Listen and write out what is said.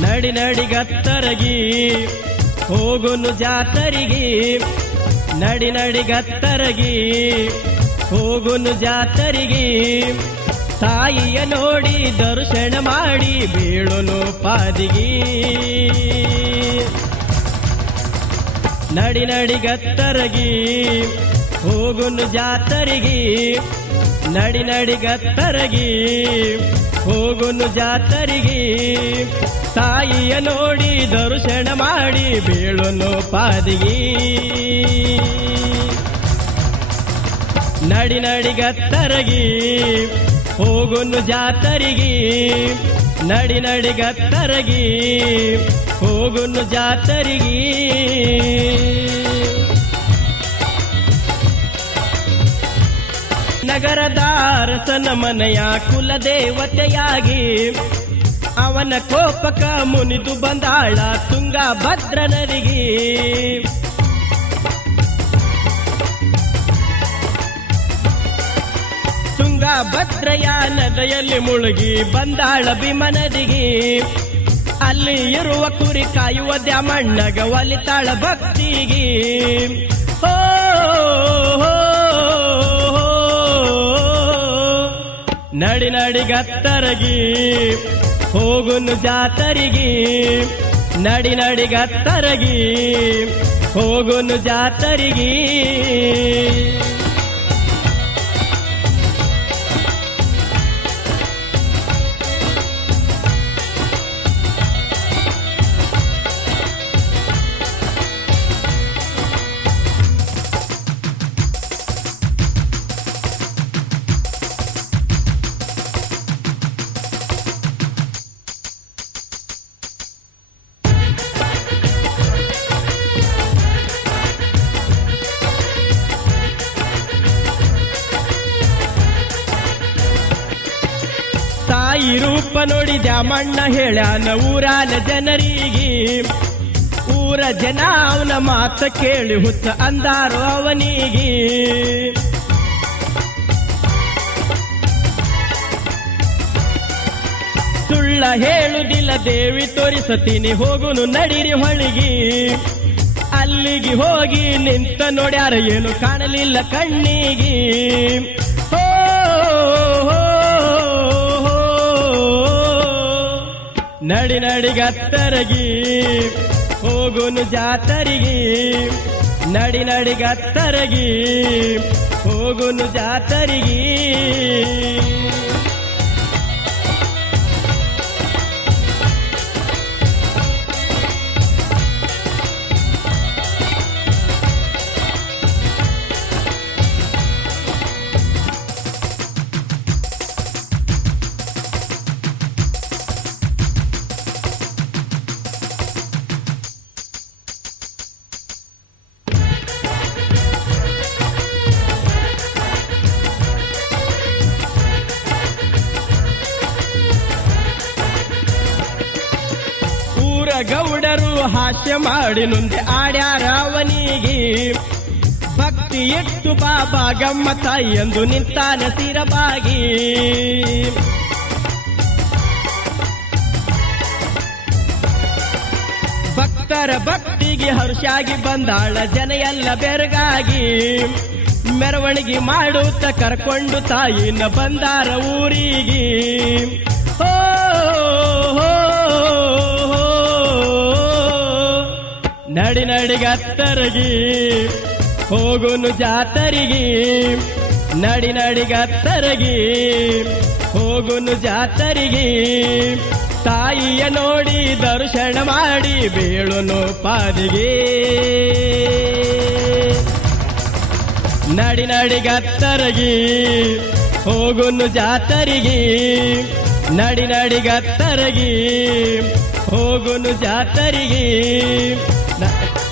ನಡಿ ನಡಿಗತ್ತರಗಿ ಹೋಗುನು ಜಾತರಿಗೆ. ನಡಿ ನಡಿಗತ್ತರಗಿ ಹೋಗುನು ಜಾತರಿಗೆ. ತಾಯಿಯ ನೋಡಿ ದರ್ಶನ ಮಾಡಿ ಬೀಳುನು ಪಾದಿಗಿ. ನಡಿ ನಡಿಗತ್ತರಗಿ ಹೋಗುನು ಜಾತರಿಗೆ. ನಡಿ ನಡಿಗತ್ತರಗಿ ಹೋಗುನು ಜಾತರಿಗೆ. ತಾಯಿಯ ನೋಡಿ ದರ್ಶನ ಮಾಡಿ ಬೀಳುನು ಪಾದಿಗಿ. ನಡಿ ನಡಿಗತ್ತರಗಿ ಹೋಗುನು ಜಾತರಿಗೆ. ನಡಿ ನಡಿಗತ್ತರಗಿ ಹೋಗುನು ಜಾತರಿಗೆ. ನಗರದ ಅರಸನ ಮನೆಯ ಕುಲದೇವತೆಯಾಗಿ ಅವನ ಕೋಪಕ ಮುನಿದು ಬಂದಾಳ ತುಂಗ ಭದ್ರನರಿಗೆ. ತುಂಗ ಭದ್ರಯ ನದಿಯಲ್ಲಿ ಮುಳುಗಿ ಬಂದಾಳ ಭೀಮನದಿಗೆ ಅಲ್ಲಿ ಇರುವ ಕುರಿ ಕಾಯುವ ದ್ಯಾಮಣ್ಣಗ ಒಲಿತಾಳ ಭಕ್ತಿಗೆ. ನಡಿ ನಡಿಗತ್ತರಗಿ ಹೋಗುನು ಜಾತರಿಗೆ. ನಡಿ ನಡಿಗತ್ತರಗಿ ಹೋಗುನು ಜಾತರಿಗೆ. ತಾಯಿ ರೂಪ ನೋಡಿದ ಮಣ್ಣ ಹೇಳ್ಯಾನ ಊರಾನ ಜನರಿಗೆ. ಊರ ಜನ ಅವನ ಮಾತ ಕೇಳಿ ಹುಚ್ಚ ಅಂದಾರು ಅವನಿಗೆ. ಸುಳ್ಳ ಹೇಳುದಿಲ್ಲ ದೇವಿ ತೋರಿಸತೀನಿ ಹೋಗುನು ನಡಿರಿ ಹೊಳಿಗಿ. ಅಲ್ಲಿಗೆ ಹೋಗಿ ನಿಂತ ನೋಡ್ಯಾರ ಏನು ಕಾಣಲಿಲ್ಲ ಕಣ್ಣಿಗೆ. ನಡಿ ನಡಿಗತ್ತರಗಿ ಹೋಗುನು ಜಾತರಿಗೆ. ನಡಿ ನಡಿಗತ್ತರಗಿ ಹೋಗುನು ಜಾತರಿಗೆ. ಗೌಡರು ಹಾಸ್ಯ ಮಾಡಿ ನುಂದೆ ಆಡ್ಯಾರ ಅವನಿಗೆ. ಭಕ್ತಿ ಎಟ್ಟು ಬಾಬಾ ಗಮ್ಮತ ಎಂದು ನಿಂತಾನೆ ಸಿರಬಾಗಿ. ಭಕ್ತರ ಭಕ್ತಿಗೆ ಹರ್ಷಾಗಿ ಬಂದಾಳ ಜನ ಎಲ್ಲ ಬೆರಗಾಗಿ. ಮೆರವಣಿಗೆ ಮಾಡುತ್ತ ಕರ್ಕೊಂಡು ತಾಯಿನ ಬಂದಾರ ಊರಿಗೆ. ನಡಿ ನಡಿಗತ್ತರಗಿ, ಹೋಗುನು ಜಾತರಿಗೆ. ನಡಿ ನಡಿಗತ್ತರಗಿ, ಹೋಗುನು ಜಾತರಿಗೆ. ತಾಯಿಯ ನೋಡಿ ದರ್ಶನ ಮಾಡಿ ಬೀಳುನು ಪಾದಿಗೆ. ನಡಿ ನಡಿಗತ್ತರಗಿ, ಹೋಗುನು ಜಾತರಿಗೆ. ನಡಿ ನಡಿಗತ್ತರಗಿ, ಹೋಗುನು ಜಾತರಿಗೆ. that.